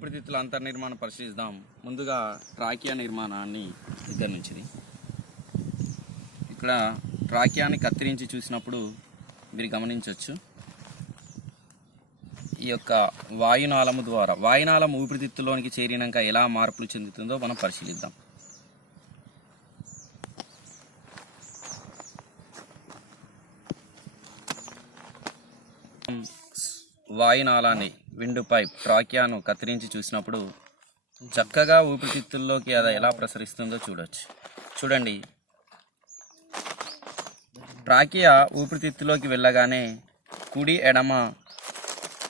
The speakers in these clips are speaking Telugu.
ఊపిరితిత్తుల అంతర్నిర్మాణం పరిశీలిద్దాం. ముందుగా ట్రాకియా నిర్మాణాన్ని దగ్గర నుంచిది ఇక్కడ ట్రాకియాని కత్తిరించి చూసినప్పుడు మీరు గమనించవచ్చు ఈ యొక్క వాయునాళము ద్వారా వాయునాళం ఊపిరితిత్తులోనికి చేరినాక ఎలా మార్పులు చెందుతుందో మనం పరిశీలిద్దాం. వాయునాళాన్ని విండు పైప్ ట్రాకియాను కత్తిరించి చూసినప్పుడు చక్కగా ఊపిరితిత్తుల్లోకి అది ఎలా ప్రసరిస్తుందో చూడొచ్చు. చూడండి. ట్రాకియా ఊపిరితిత్తులోకి వెళ్ళగానే కుడి ఎడమ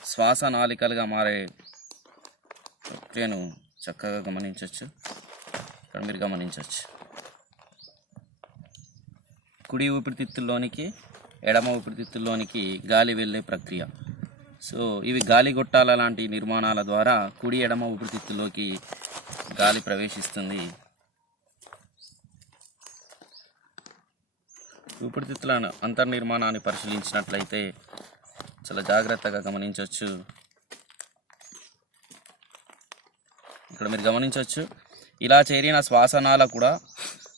శ్వాస నాలికలుగా మారే ప్రక్రియను చక్కగా గమనించవచ్చు ఇక్కడ మీరు గమనించవచ్చు కుడి ఊపిరితిత్తుల్లోనికి ఎడమ ఊపిరితిత్తుల్లోనికి గాలి వెళ్ళే ప్రక్రియ. సో ఇవి గాలి గొట్టాల లాంటి నిర్మాణాల ద్వారా కుడి ఎడమ ఊపిరితిత్తులోకి గాలి ప్రవేశిస్తుంది. ఊపిరితిత్తుల అంతర్నిర్మాణాన్ని పరిశీలించినట్లయితే చాలా జాగ్రత్తగా గమనించవచ్చు. ఇక్కడ మీరు గమనించవచ్చు. ఇలా చేరిన శ్వాసనాల కూడా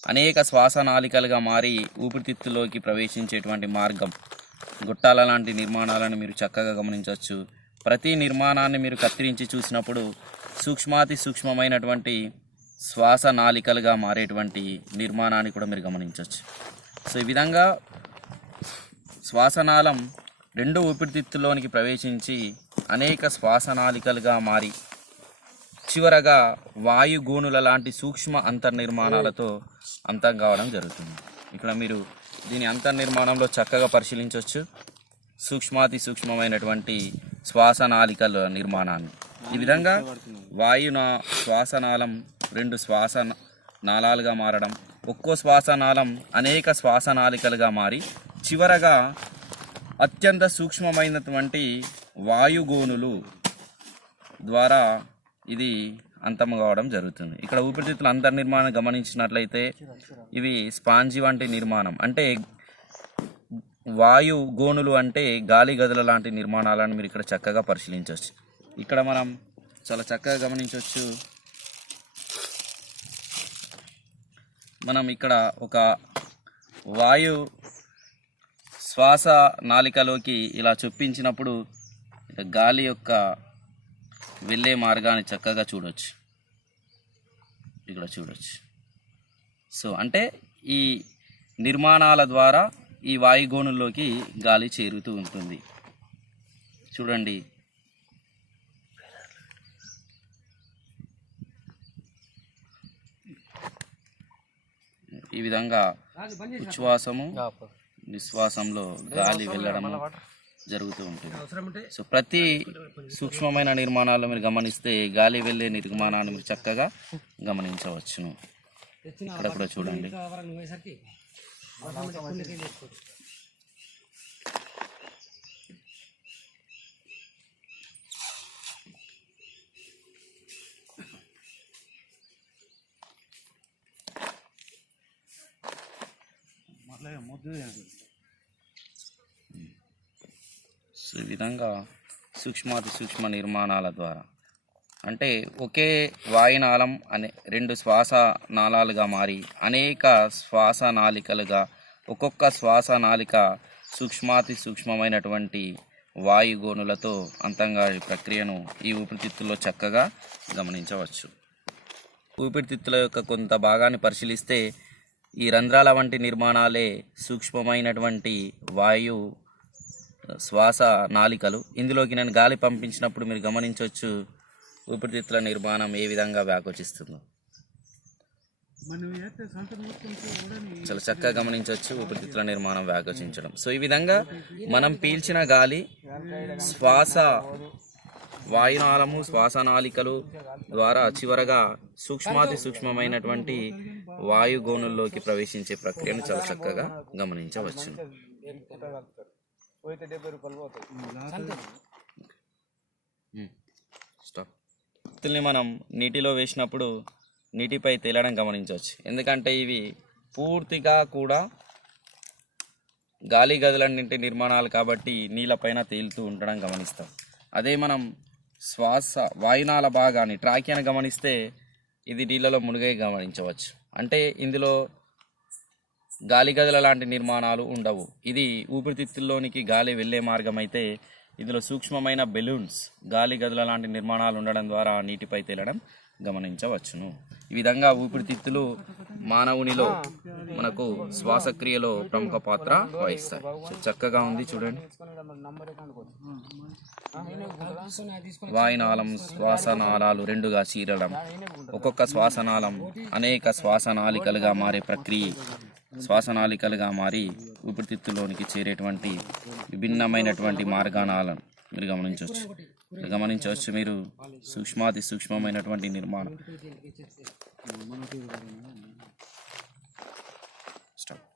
అనేక శ్వాసనాళికలుగా మారి ఊపిరితిత్తులోకి ప్రవేశించేటువంటి మార్గం. గుట్టాల లాంటి నిర్మాణాలను మీరు చక్కగా గమనించవచ్చు. ప్రతి నిర్మాణాన్ని మీరు కత్తిరించి చూసినప్పుడు సూక్ష్మాతి సూక్ష్మమైనటువంటి శ్వాస నాలికలుగా మారేటువంటి నిర్మాణాన్ని కూడా మీరు గమనించవచ్చు. సో ఈ విధంగా శ్వాసనాళం రెండు ఊపిరితిత్తులోనికి ప్రవేశించి అనేక శ్వాసనాళికలుగా మారి చివరగా వాయుగోణుల లాంటి సూక్ష్మ అంతర్నిర్మాణాలతో అంతం కావడం జరుగుతుంది. ఇక్కడ మీరు దీని అంతర్నిర్మాణంలో చక్కగా పరిశీలించవచ్చు. సూక్ష్మాతి సూక్ష్మమైనటువంటి శ్వాసనాళికల నిర్మాణాన్ని. ఈ విధంగా వాయున శ్వాసనాళం రెండు శ్వాస నాళాలుగా మారడం ఒక్కో శ్వాసనాళం అనేక శ్వాసనాళికలుగా మారి చివరగా అత్యంత సూక్ష్మమైనటువంటి వాయుగోనులు ద్వారా ఇది అంతం కావడం జరుగుతుంది. ఇక్కడ ఊపిరితిత్తుల అంతర్నిర్మాణం గమనించినట్లయితే ఇవి స్పాంజి వంటి నిర్మాణం. అంటే వాయు గోనులు అంటే గాలి గదుల లాంటి నిర్మాణాలను మీరు ఇక్కడ చక్కగా పరిశీలించవచ్చు. ఇక్కడ మనం చాలా చక్కగా గమనించవచ్చు. మనం ఇక్కడ ఒక వాయు శ్వాస నాలికలోకి ఇలా చొప్పించినప్పుడు గాలి యొక్క వెళ్ళే మార్గాన్ని చక్కగా చూడొచ్చు. ఇక్కడ చూడొచ్చు. సో అంటే ఈ నిర్మాణాల ద్వారా ఈ వాయుగోణుల్లోకి గాలి చేరుతూ ఉంటుంది. చూడండి. ఈ విధంగా ఉచ్ఛ్వాసము విశ్వాసంలో గాలి వెళ్ళడము. జరుగుతూ ఉంటుంది. సో ప్రతి సూక్ష్మమైన నిర్మాణాలు మీరు గమనిస్తే గాలి వెళ్ళే నిర్మాణాన్ని మీరు చక్కగా గమనించవచ్చును. ఇక్కడ కూడా చూడండి. సో ఈ విధంగా సూక్ష్మాతి సూక్ష్మ నిర్మాణాల ద్వారా. అంటే ఒకే వాయునాళం అనే రెండు శ్వాస నాళాలుగా మారి అనేక శ్వాస నాళికలుగా ఒక్కొక్క శ్వాస నాళిక సూక్ష్మాతి సూక్ష్మమైనటువంటి వాయుగోనులతో అంతంగా ప్రక్రియను ఈ ఊపిరితిత్తుల్లో చక్కగా గమనించవచ్చు. ఊపిరితిత్తుల యొక్క కొంత భాగాన్ని పరిశీలిస్తే ఈ రంధ్రాల వంటి నిర్మాణాలే సూక్ష్మమైనటువంటి వాయు శ్వాస నాళికలు ఇందులోకి నేను గాలి పంపించినప్పుడు మీరు గమనించవచ్చు ఊపిరితిత్తుల నిర్మాణం ఏ విధంగా వ్యాకోచిస్తుందో. చాలా చక్కగా గమనించవచ్చు ఊపిరితిత్తుల నిర్మాణం వ్యాకోచించడం. సో ఈ విధంగా మనం పీల్చిన గాలి శ్వాస వాయునాళము శ్వాసనాళికలు ద్వారా చివరగా సూక్ష్మాతి సూక్ష్మమైనటువంటి వాయుగోణుల్లోకి ప్రవేశించే ప్రక్రియను చాలా చక్కగా గమనించవచ్చు స్టాప్. ని మనం నీటిలో వేసినప్పుడు నీటిపై తేలడం గమనించవచ్చు. ఎందుకంటే ఇవి పూర్తిగా కూడా గాలి గదులన్నింటి నిర్మాణాలు కాబట్టి నీళ్ళపైన తేలుతూ ఉండడం గమనిస్తాం. అదే మనం శ్వాస వాయునాల భాగాన్ని ట్రాకియాను గమనిస్తే ఇది నీళ్ళలో మునిగే గమనించవచ్చు. అంటే ఇందులో గాలి గదుల లాంటి నిర్మాణాలు ఉండవు. ఇది ఊపిరితిత్తుల్లోనికి గాలి వెళ్ళే మార్గం అయితే ఇందులో సూక్ష్మమైన బెలూన్స్ గాలి గదుల లాంటి నిర్మాణాలు ఉండడం ద్వారా నీటిపై తేలడం గమనించవచ్చును. ఈ విధంగా ఊపిరితిత్తులు మానవునిలో మనకు శ్వాసక్రియలో ప్రముఖ పాత్ర వహిస్తాయి. చక్కగా ఉంది చూడండి. వాయునాళం శ్వాసనాళాలు రెండుగా చీరడం ఒక్కొక్క శ్వాసనాళం అనేక శ్వాసనాళికలుగా మారే ప్రక్రియ. శ్వాసనాళికలుగా మారి ఊపిరితిత్తులోనికి చేరేటువంటి విభిన్నమైనటువంటి మార్గానాలను మీరు గమనించవచ్చు. మీరు గమనించవచ్చు మీరు సూక్ష్మాతి సూక్ష్మమైనటువంటి నిర్మాణం. స్టాప్